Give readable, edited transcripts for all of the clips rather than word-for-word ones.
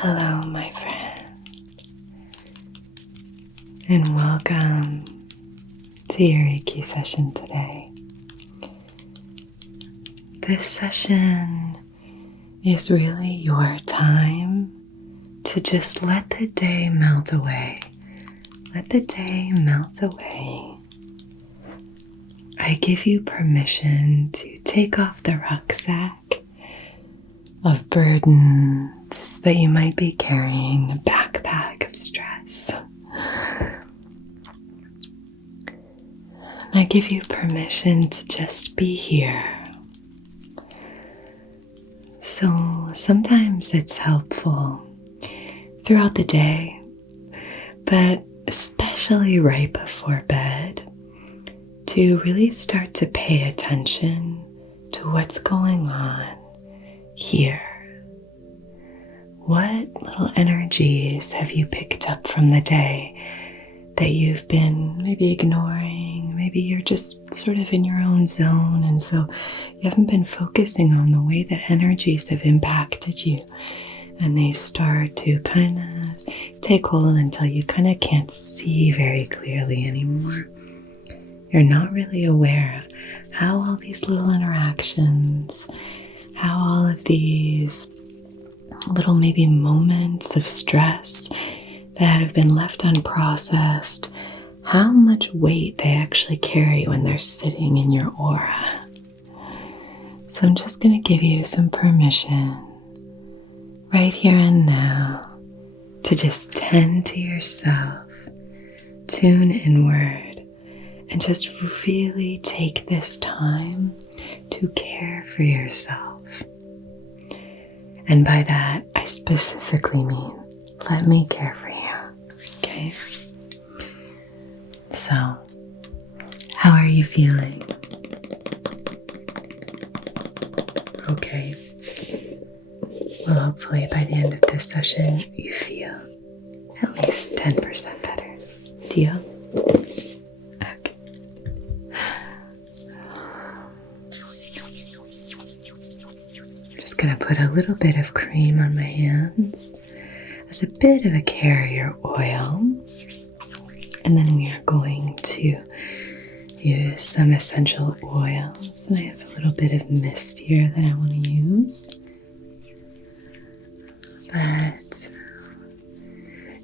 Hello, my friend, and welcome to your Reiki session today. This session is really your time to just let the day melt away. Let the day melt away. I give you permission to take off the rucksack of burdens that you might be carrying, a backpack of stress. I give you permission to just be here. So sometimes it's helpful throughout the day, but especially right before bed, to really start to pay attention to what's going on here. What little energies have you picked up from the day that you've been maybe ignoring? Maybe you're just sort of in your own zone, and so you haven't been focusing on the way that energies have impacted you. And they start to kind of take hold until you kind of can't see very clearly anymore. You're not really aware of how all these little interactions, how all of these little maybe moments of stress that have been left unprocessed, how much weight they actually carry when they're sitting in your aura. So I'm just going to give you some permission right here and now to just tend to yourself, tune inward, and just really take this time to care for yourself. And by that, I specifically mean, let me care for you, okay? So, how are you feeling? Okay. Well, hopefully by the end of this session, you feel at least 10% better. Deal? Okay. I'm just going to put a little bit of cream on my hands as a bit of a carrier oil. And then we are going to use some essential oils. And I have a little bit of mist here that I want to use. But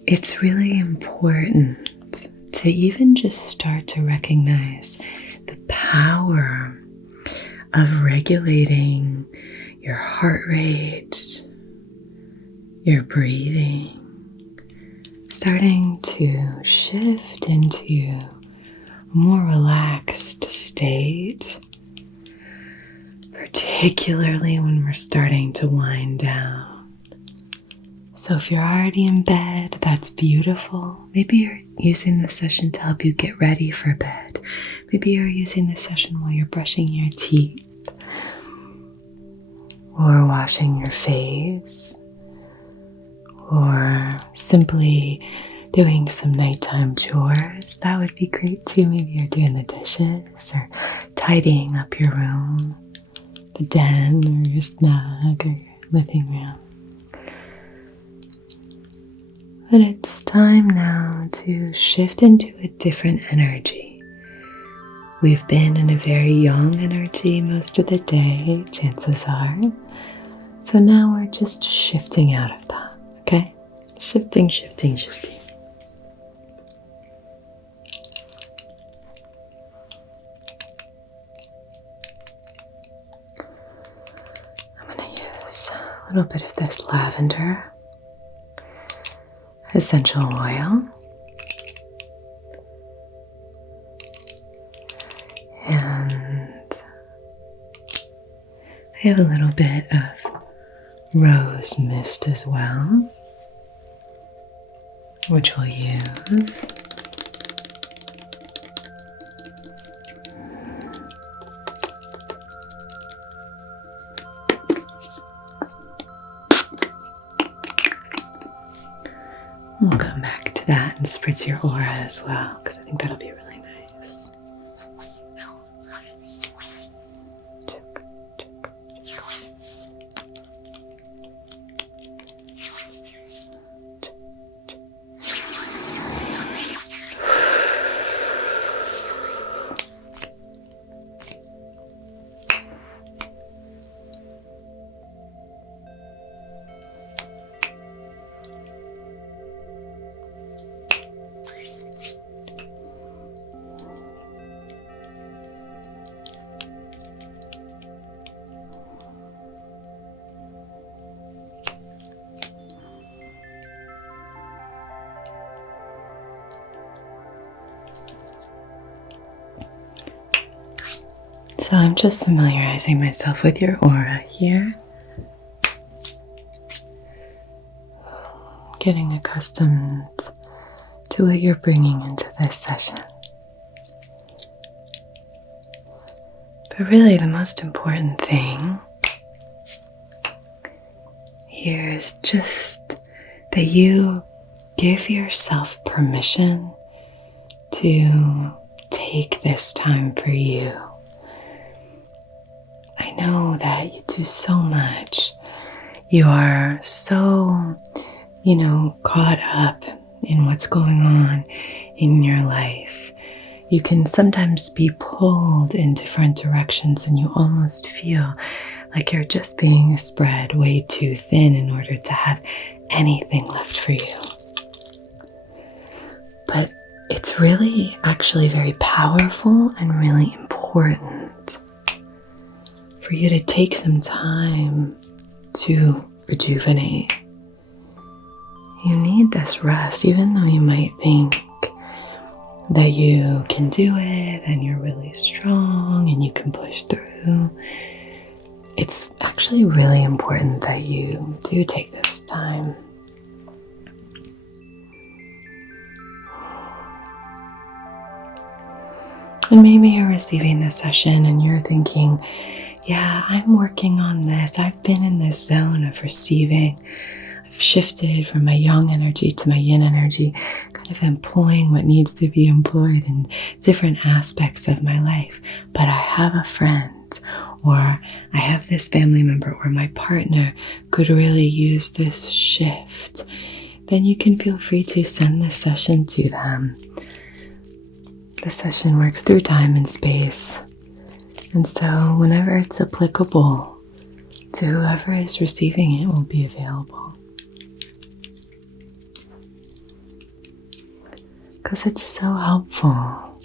it's really important to even just start to recognize the power of regulating your heart rate, your breathing, starting to shift into a more relaxed state, particularly when we're starting to wind down. So if you're already in bed, that's beautiful. Maybe you're using this session to help you get ready for bed. Maybe you're using this session while you're brushing your teeth or washing your face or simply doing some nighttime chores. That would be great too. Maybe you're doing the dishes or tidying up your room, the den or your snug or your living room. But it's time now to shift into a different energy. We've been in a very yang energy most of the day, chances are. So now we're just shifting out of that, okay? Shifting. I'm going to use a little bit of this lavender essential oil. And I have a little bit of rose mist as well, which we'll use. We'll come back to that and spritz your aura as well, because I think that'll be really nice. So I'm just familiarizing myself with your aura here. Getting accustomed to what you're bringing into this session. But really the most important thing here is just that you give yourself permission to take this time for you. I know that you do so much. You are so, caught up in what's going on in your life. You can sometimes be pulled in different directions and you almost feel like you're just being spread way too thin in order to have anything left for you. But it's really actually very powerful and really important for you to take some time to rejuvenate. You need this rest, even though you might think that you can do it and you're really strong and you can push through. It's actually really important that you do take this time. And maybe you're receiving this session and you're thinking, yeah, I'm working on this. I've been in this zone of receiving. I've shifted from my yang energy to my yin energy, kind of employing what needs to be employed in different aspects of my life. But I have a friend, or I have this family member, or my partner could really use this shift. Then you can feel free to send this session to them. The session works through time and space. And so whenever it's applicable to whoever is receiving it, will be available. Because it's so helpful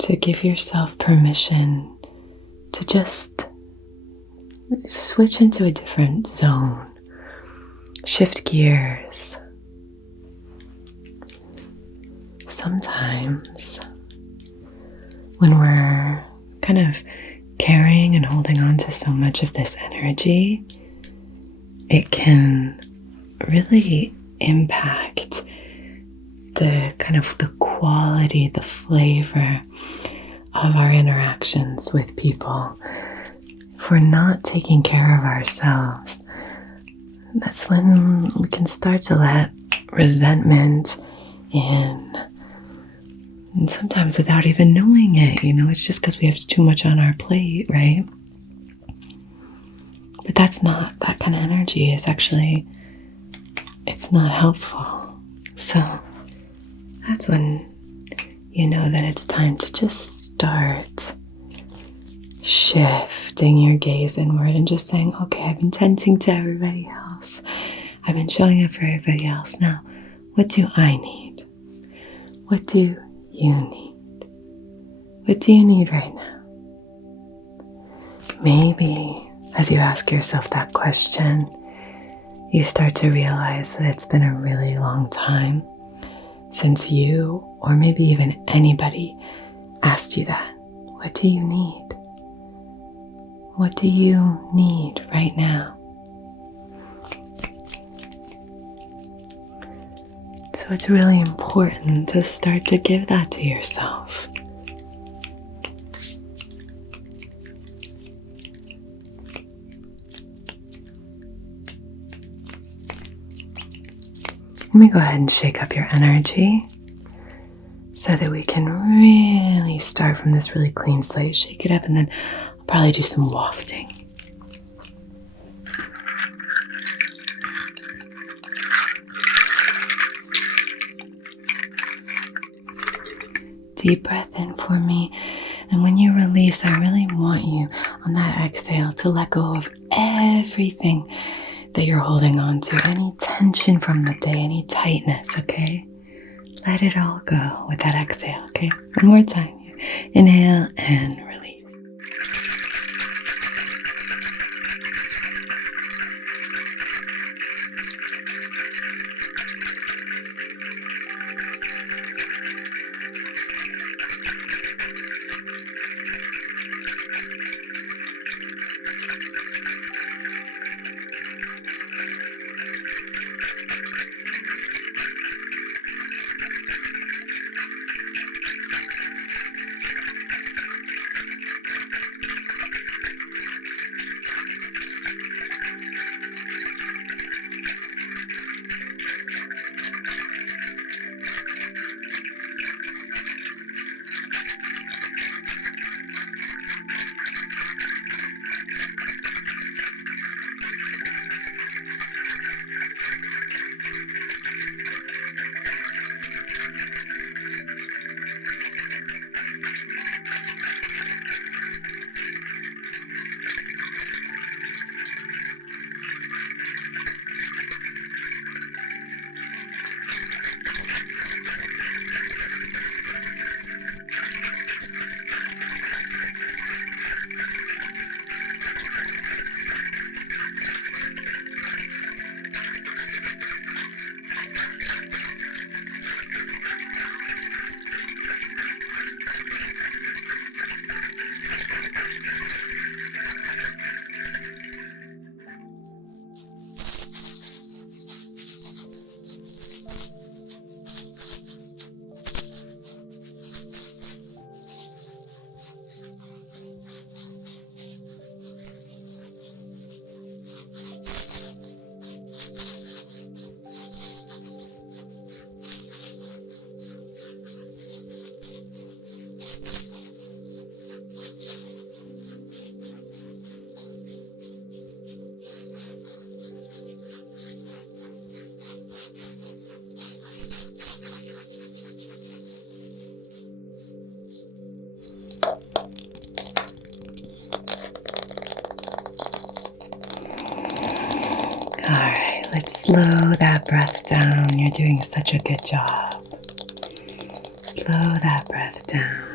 to give yourself permission to just switch into a different zone, shift gears. Sometimes when we're kind of carrying and holding on to so much of this energy, it can really impact the kind of the quality, the flavor of our interactions with people. If we're not taking care of ourselves, that's when we can start to let resentment in. And sometimes without even knowing it, it's just because we have too much on our plate, right? But that's not, that kind of energy is actually, it's not helpful. So that's when you know that it's time to just start shifting your gaze inward and just saying, okay, I've been tending to everybody else. I've been showing up for everybody else. Now, what do I need? What do you need? What do you need right now? Maybe as you ask yourself that question, you start to realize that it's been a really long time since you, or maybe even anybody, asked you that. What do you need? What do you need right now? So it's really important to start to give that to yourself. Let me go ahead and shake up your energy so that we can really start from this really clean slate. Shake it up and then I'll probably do some wafting. Deep breath in for me. And when you release, I really want you on that exhale to let go of everything that you're holding on to, any tension from the day, any tightness, okay? Let it all go with that exhale, okay? One more time. Inhale and release. Let's slow that breath down. You're doing such a good job. Slow that breath down.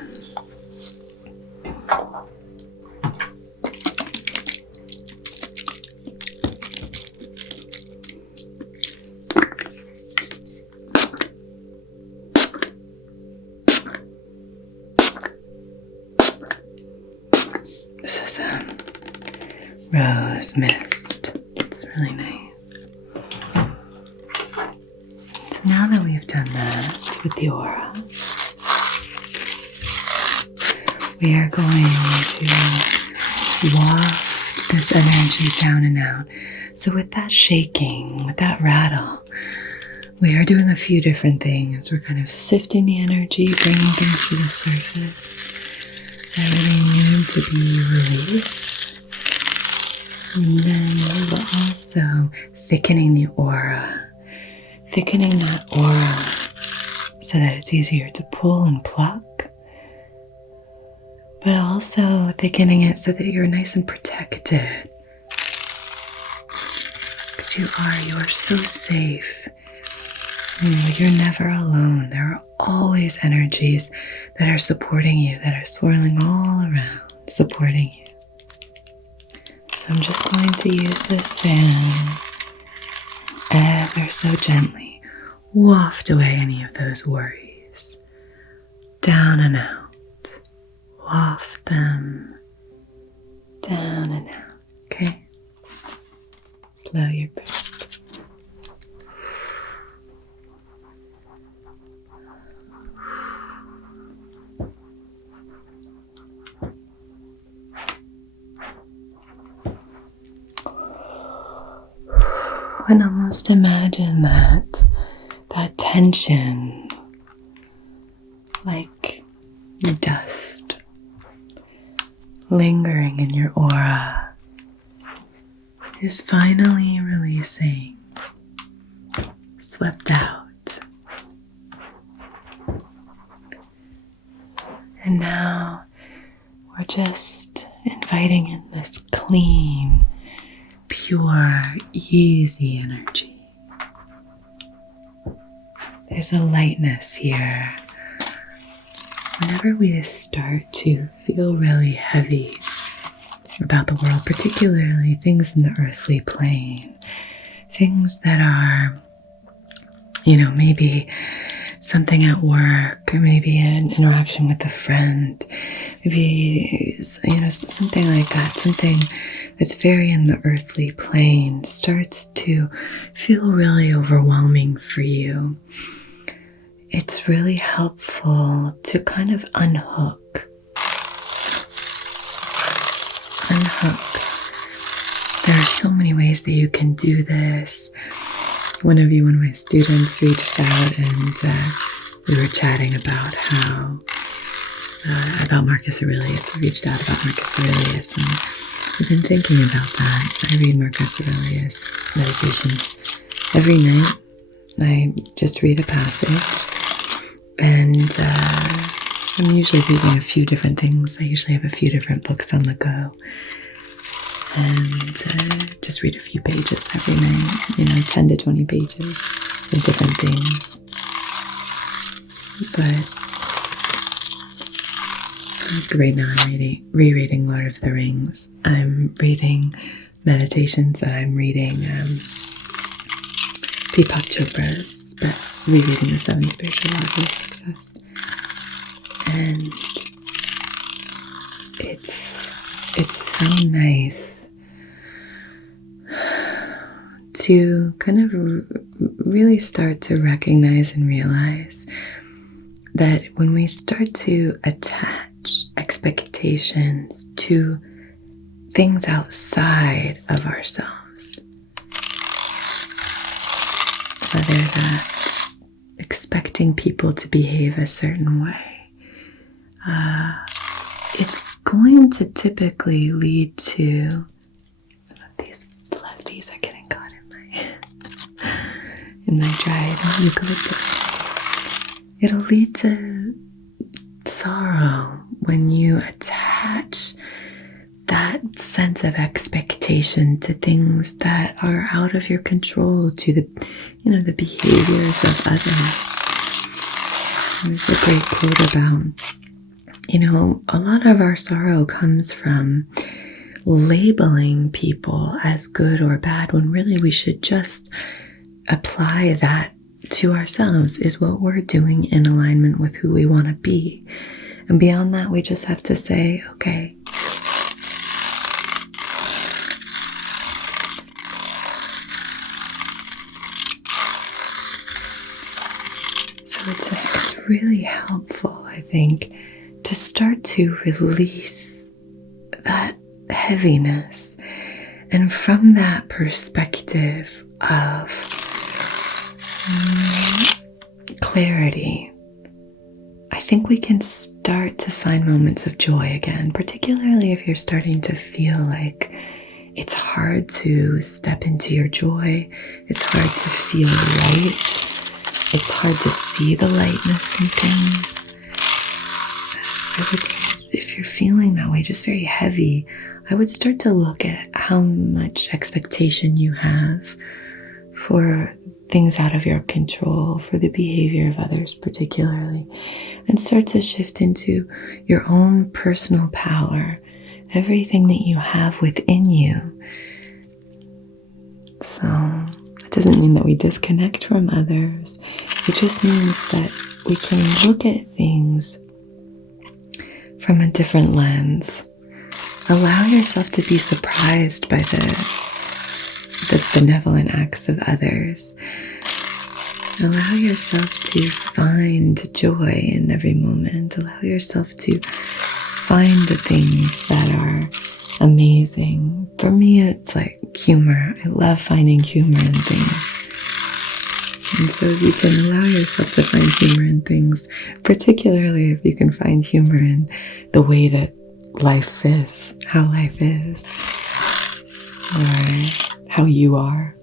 This is a rose mist. It's really nice. So now that we've done that with the aura, we are going to waft this energy down and out. So with that shaking, with that rattle, we are doing a few different things. We're kind of sifting the energy, bringing things to the surface that really need to be released. And then we're also thickening the aura, thickening that aura so that it's easier to pull and pluck, but also thickening it so that you're nice and protected. Because you are so safe. You're never alone. There are always energies that are supporting you, that are swirling all around, supporting you. So I'm just going to use this fan ever so gently waft away any of those worries. Down and out. Waft them down and out. Okay? Slow your breath. And almost imagine that tension, like dust, lingering in your aura, is finally releasing, swept out. And now we're just inviting in this clean, pure, easy energy. There's a lightness here. Whenever we start to feel really heavy about the world, particularly things in the earthly plane, things that are, maybe something at work, or maybe an interaction with a friend, maybe, something like that, something that's very in the earthly plane starts to feel really overwhelming for you. It's really helpful to kind of unhook. There are so many ways that you can do this. One of my students reached out and we were chatting about about Marcus Aurelius. I reached out about Marcus Aurelius, and I've been thinking about that. I read Marcus Aurelius Meditations every night. I just read a passage, and I'm usually reading a few different things. I usually have a few different books on the go, and just read a few pages every night, 10 to 20 pages of different things. But right now I'm rereading Lord of the Rings. I'm reading Meditations, and I'm reading Deepak Chopra's best, rereading the 7 Spiritual Laws of Success. And it's so nice to kind of really start to recognize and realize that when we start to attach expectations to things outside of ourselves, whether that's expecting people to behave a certain way, it's going to typically lead to some of these fluffies are getting caught in my dried eucalyptus. It'll lead to sorrow when you attach that sense of expectation to things that are out of your control, to the behaviors of others. There's a great quote about, a lot of our sorrow comes from labeling people as good or bad, when really we should just apply that to ourselves. Is what we're doing in alignment with who we want to be? And beyond that, we just have to say, okay, so it's really helpful, I think, to start to release that heaviness. And from that perspective of clarity, I think we can start to find moments of joy again, particularly if you're starting to feel like it's hard to step into your joy. It's hard to feel light. It's hard to see the lightness in things. If you're feeling that way, just very heavy, I would start to look at how much expectation you have for things out of your control, for the behavior of others particularly, and start to shift into your own personal power, everything that you have within you. So it doesn't mean that we disconnect from others. It just means that we can look at things from a different lens. Allow yourself to be surprised by the benevolent acts of others. Allow yourself to find joy in every moment. Allow yourself to find the things that are amazing. For me, it's like humor. I love finding humor in things. And so if you can allow yourself to find humor in things, particularly if you can find humor in the way that life is, how life is, or how you are,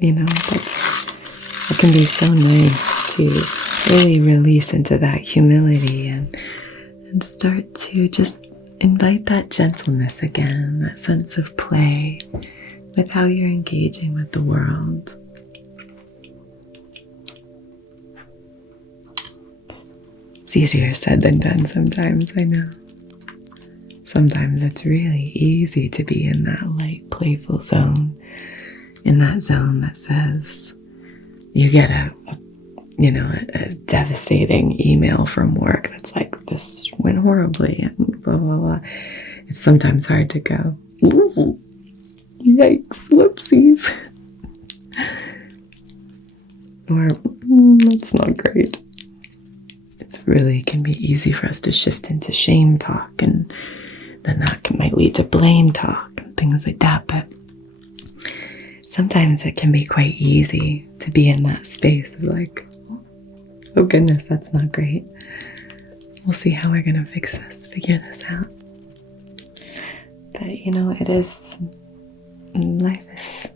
that can be so nice to really release into that humility and start to just invite that gentleness again, that sense of play with how you're engaging with the world. It's easier said than done sometimes, I know. Sometimes it's really easy to be in that light, playful zone, in that zone that says you get a devastating email from work that's like, this went horribly and blah, blah, blah. It's sometimes hard to go, ooh, yikes, whoopsies. Or, that's not great. It really can be easy for us to shift into shame talk, and then that might lead to blame talk and things like that. But sometimes it can be quite easy to be in that space of like, oh goodness, that's not great. We'll see how we're going to fix this, figure this out. But life is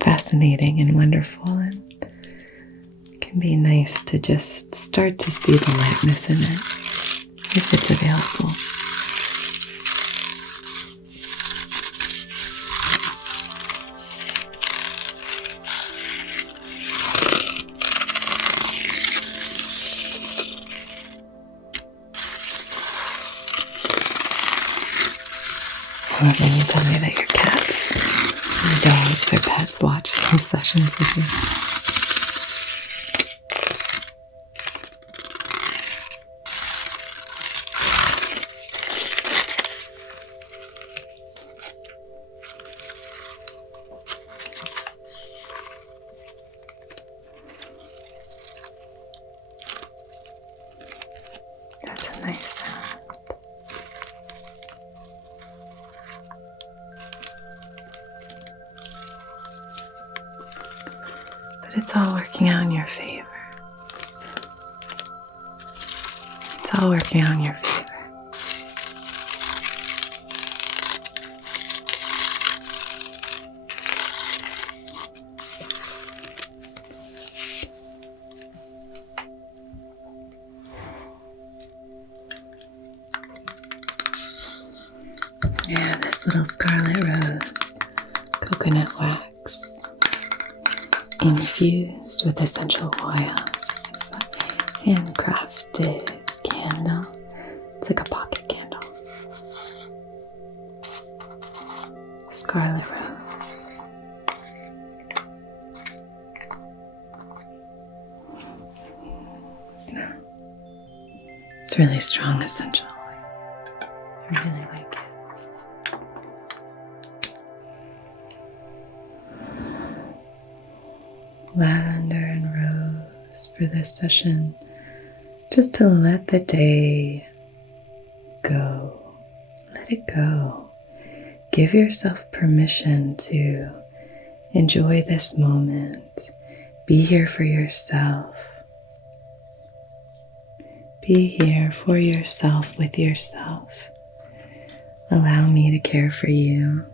fascinating and wonderful, and it can be nice to just start to see the lightness in it, if it's available. I love when you tell me that your cats, your dogs, or pets watch these sessions with you. That's a nice sound. It's all working out in your favor. It's all working out in your favor. Yeah, this this little scarlet rose coconut wax infused with essential oils. This is a handcrafted candle. It's like a pocket candle. Scarlet rose. It's really strong essential oil. I really like it. Lavender and rose for this session, just to let the day go. Let it go. Give yourself permission to enjoy this moment. Be here for yourself. Be here for yourself with yourself. Allow me to care for you.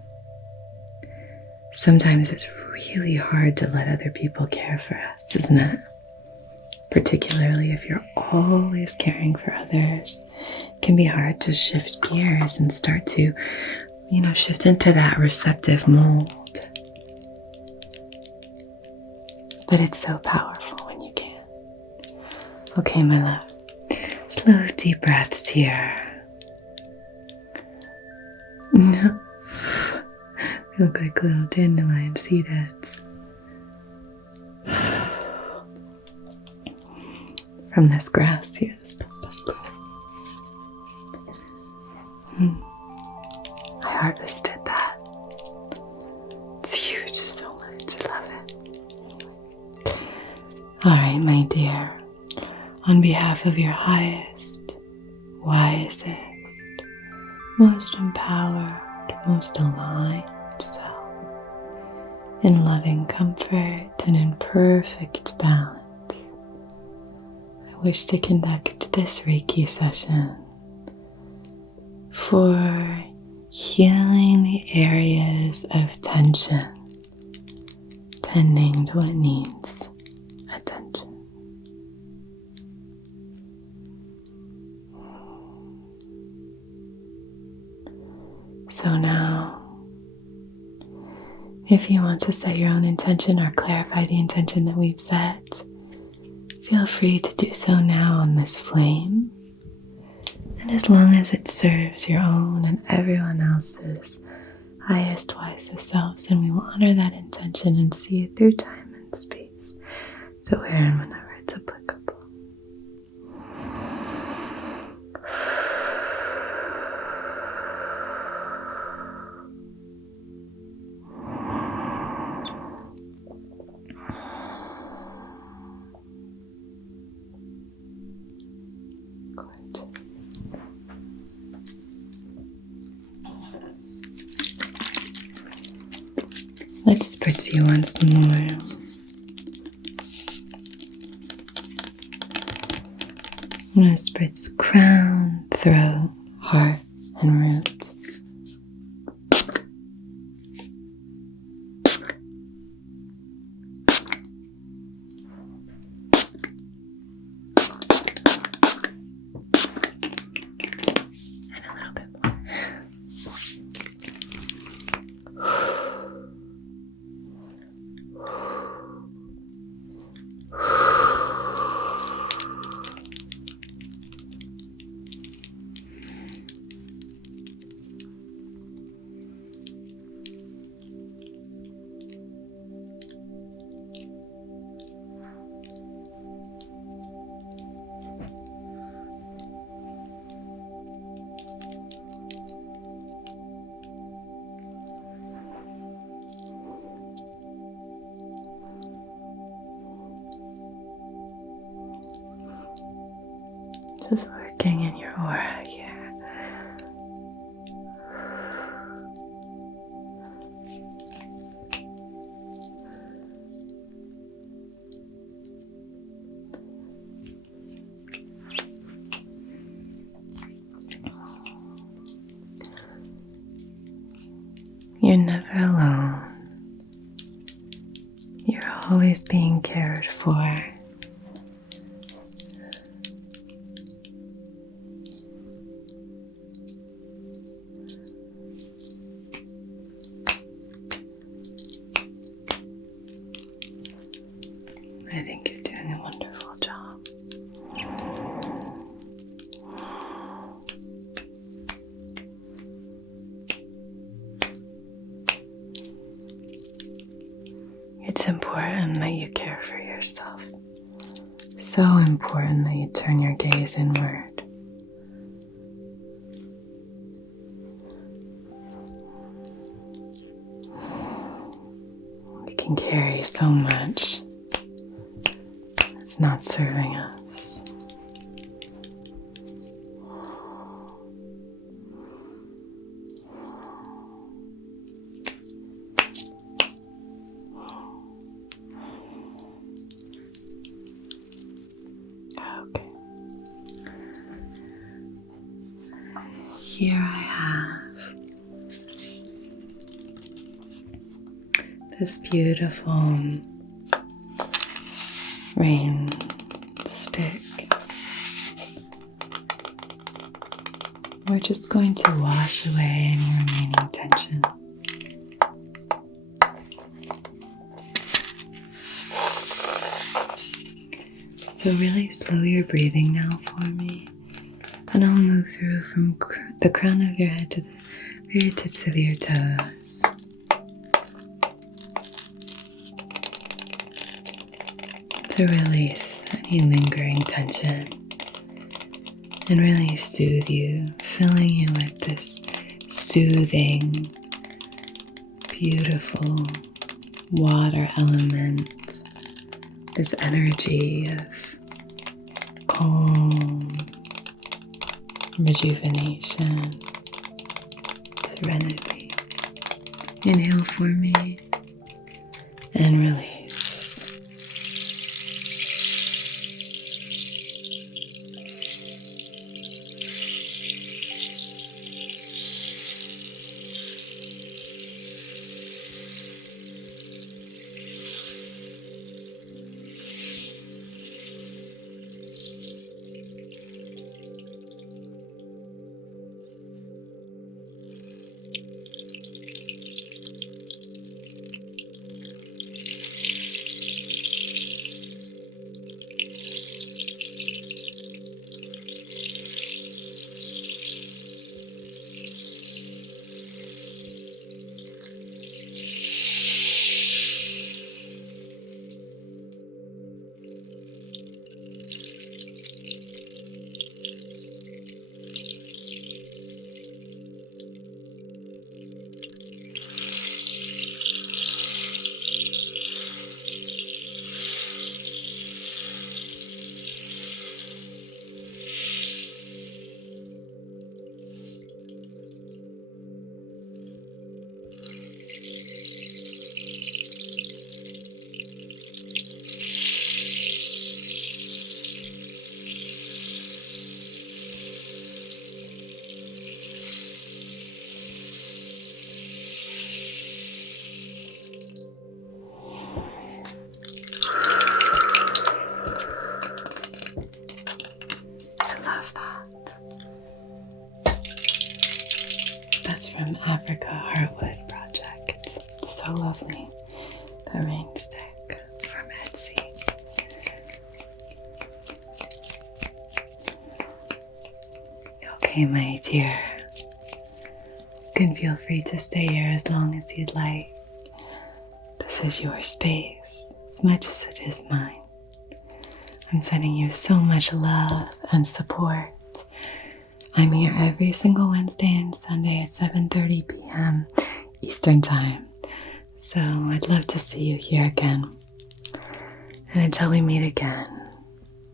Sometimes it's really hard to let other people care for us, isn't it? Particularly if you're always caring for others. It can be hard to shift gears and start to, shift into that receptive mold. But it's so powerful when you can. Okay, my love. Slow, deep breaths here. No. They look like little dandelion seed heads. From this grass, yes. I harvested that. It's huge, so much. I love it. All right, my dear. On behalf of your highest, wisest, most empowered, most aligned self, in loving comfort and in perfect balance, I wish to conduct this Reiki session for healing the areas of tension, tending to what needs attention. So now, if you want to set your own intention or clarify the intention that we've set, feel free to do so now on this flame. And as long as it serves your own and everyone else's highest, wisest selves, then we will honor that intention and see it through time and space, so where and whenever it's applicable. Let's spritz you once more. I'm going to spritz crown, throat, heart, and root. And a little bit more. Just working in your aura here. You're never alone. You're always being cared for. I think you're doing a wonderful job. It's important that you care for yourself. So important that you turn your gaze inward. We can carry so much that's not serving us. Okay. Here I have this beautiful rain stick. We're just going to wash away any remaining tension. So really slow your breathing now for me, and I'll move through from the crown of your head to the very tips of your toes. To release any lingering tension and really soothe you, filling you with this soothing, beautiful water element, this energy of calm, rejuvenation, serenity. Inhale for me and release. That's from Africa Heartwood Project. It's so lovely. The rain stick from Etsy. Okay, my dear. You can feel free to stay here as long as you'd like. This is your space, as much as it is mine. I'm sending you so much love and support. I'm here every single Wednesday and Sunday at 7:30 p.m. Eastern Time. So I'd love to see you here again. And until we meet again,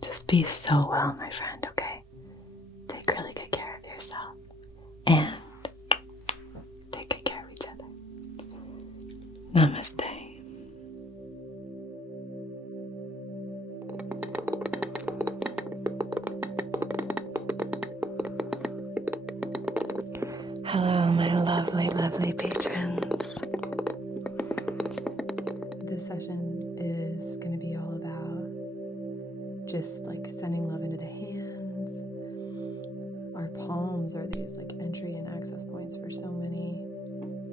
just be so well, my friend, okay? Take really good care of yourself. And take good care of each other. Namaste. Hello, my lovely, lovely patrons. This session is going to be all about just like sending love into the hands. Our palms are these like entry and access points for so many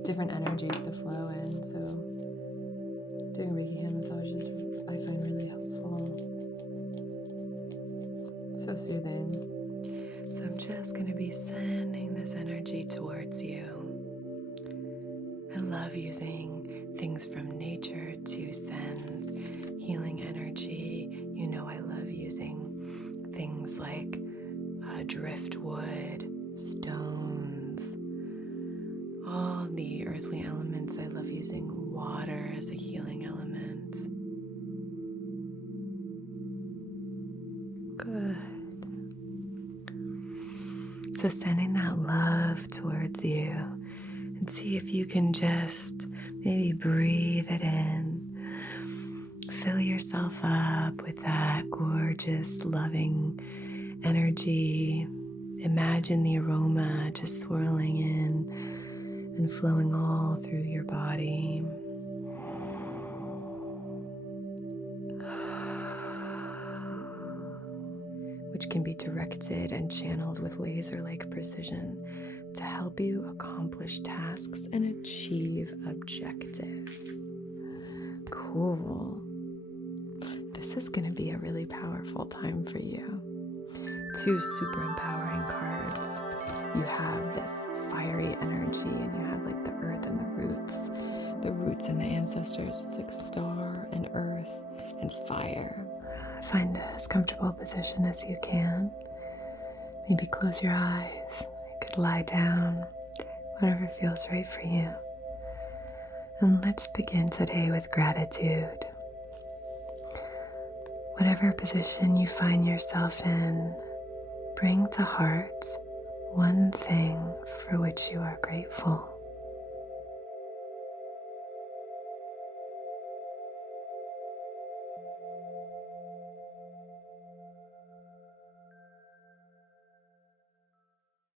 different energies to flow in. So Doing Reiki hand massages I find really helpful. So soothing. So I'm just going to be sending this energy towards you. I love using things from nature to send healing energy. You know I love using things like driftwood, stones, all the earthly elements. I love using water as a healing element. Good. So sending that love towards you, and see if you can just maybe breathe it in. Fill yourself up with that gorgeous, loving energy. Imagine the aroma just swirling in and flowing all through your body. Which can be directed and channeled with laser-like precision to help you accomplish tasks and achieve objectives. Cool. This is going to be a really powerful time for you. 2 super empowering cards. You have this fiery energy, and you have like the earth and the roots and the ancestors. It's like star and earth and fire. Find as comfortable a position as you can. Maybe close your eyes. You could lie down, whatever feels right for you. And let's begin today with gratitude. Whatever position you find yourself in, bring to heart one thing for which you are grateful.